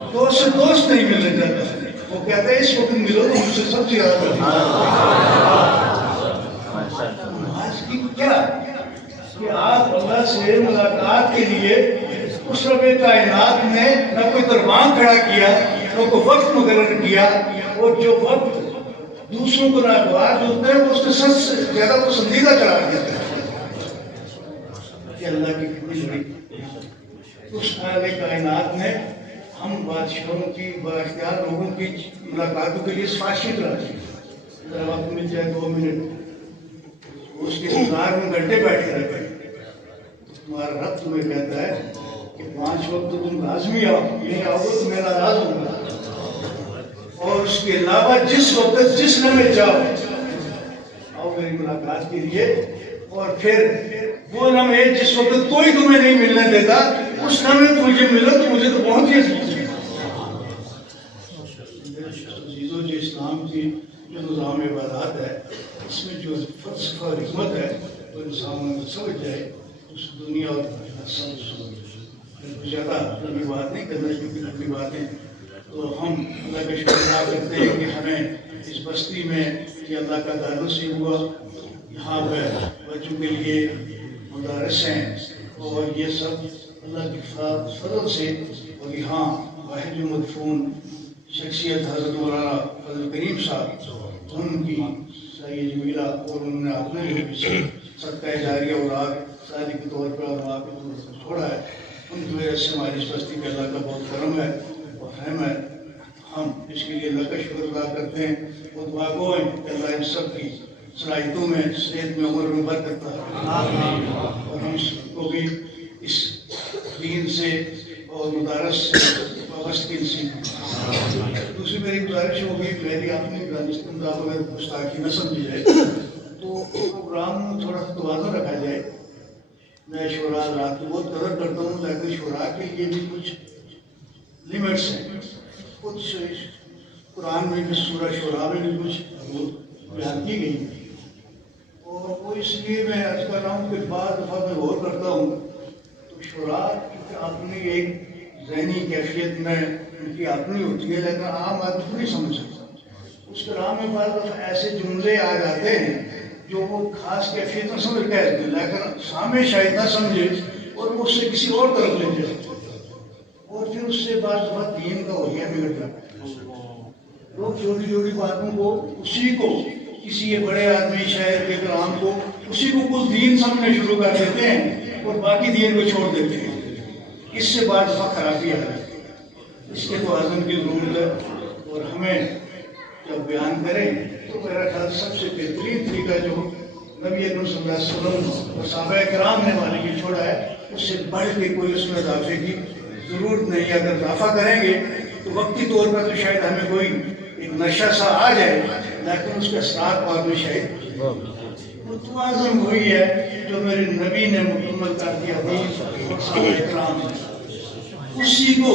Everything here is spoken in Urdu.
دوست سے دوست نہیں ملنے جاتا، وہ کہتا ہے اس وقت ملو تو مجھ سے سب سے زیادہ آج کی کیا کہ آپ اللہ سے ملاقات کے لیے اس رب کائنات نے نہ کوئی دربان کھڑا کیا، نہ کوئی وقت مقرر کیا، اور جو وقت دوسروں کو ناگوار ہوتا ہے وہ اس نے سب سے زیادہ پسندیدہ قرار دیتا ہے کہ اللہ کی کتنی بڑی اس خالق کائنات نے ہم بادشاہوں کی بااختیار لوگوں کی ملاقاتوں کے لیے سفارشی کرا دی. اگر وقت مل جائے 2 منٹ اس کے انتظار میں گھنٹے بیٹھے رہتے ہیں. تمہارا رب تمہیں کہتا ہے کہ 5 وقت تو تم لازمی آؤ، نہیں آؤ گے تو میں ناراض ہوں گا، اور اس کے علاوہ جس وقت جس لمحے جاؤ آؤ میری ملاقات کے لیے. اور پھر وہ لمحے جس وقت کوئی تمہیں نہیں ملنے دیتا اس لمحے مجھے ملو تو مجھے تو بہت ہی عزیز ہے. عزیزوں جو اسلام کی جو نظام عبادات ہے اس میں جو فلسفہ اور حکمت ہے وہ انسانوں کو سمجھ جائے اس دنیا اور زیادہ لمبی بات نہیں کرنا کیونکہ لمبی باتیں تو ہم اللہ کا شکر ادا کرتے ہیں کہ ہمیں اس بستی میں یہ اللہ کا گھر نصیب ہوا. یہاں پہ بچوں کے لیے مدارس ہیں اور یہ سب اللہ کی فضل سے. اور یہاں واحد مدفون شخصیت حضرت مولانا فضل کریم صاحب ان کی ساری جمیلہ اور انہوں نے اپنے لیے صدقہ جاریہ اولاد شادی کے طور پر اور وہاں کے طور پر چھوڑا ہے. ان کی وجہ سے ہماری اس بستی پہ اللہ کا بہت کرم ہے اور رحم ہے. ہم اس کے لیے اللہ کا شکر ادا کرتے ہیں اور دعا گو ہیں کہ اللہ ان سب کی صلاحیتوں میں صحت میں عمر میں برکت عطا فرمائے اور ہم کو بھی اس دین سے اور مدارس سے وابستگی سے. دوسری میری گزارش ہوگی میری آپ نے اگر گستاخی نہ سمجھی جائے تو پروگرام تھوڑا سا توازن رکھا جائے. میں شعراء رات کی بہت قدر کرتا ہوں لیکن شعراء کے لیے بھی کچھ لیمٹس ہیں. کچھ قرآن میں بھی سورہ شعراء میں بھی کچھ بیان کی گئی اور وہ اس لیے میں عرض کر رہا ہوں کہ بعض دفعہ میں غور کرتا ہوں تو شعراء اپنی ایک ذہنی کیفیت میں ان کی اپنی ہوتی ہے لیکن عام آدمی کو نہیں سمجھ سکتا. اس کلام میں بعض دفعہ ایسے جملے آ جاتے ہیں جو وہ خاص کیفیت میں سمجھ کہتے ہیں لیکن سامنے شاید نہ سمجھے اور وہ اس سے کسی اور طرف لے جائے اور پھر اس سے بعض دفعہ دین کا وہیہ بگڑ جاتا ہے. لوگ چھوٹی چھوٹی باتوں کو اسی کو کسی یہ بڑے آدمی شاعر کے کلام کو اسی کو کچھ دین سمجھنا شروع کر دیتے ہیں اور باقی دین کو چھوڑ دیتے ہیں. اس سے بعض دفعہ خرابی آ جاتی ہے. اس کے توازن کی ضرورت ہے اور ہمیں جب بیان کریں تو میرا خیال سب سے بہترین طریقہ جو نبی اکرم صلی اللہ علیہ وسلم اور صحابہ کرام نے ہمارے لیے چھوڑا ہے اس سے بڑھ کے کوئی اس میں اضافے کی ضرورت نہیں. اگر اضافہ کریں گے تو وقتی طور پر تو شاید ہمیں کوئی ایک نشہ سا آ جائے لیکن اس کے اثرات بعد میں شاید توازن وہی ہے جو میرے نبی نے مکمل کر دیا حدیث اور صحابہ کرام اسی کو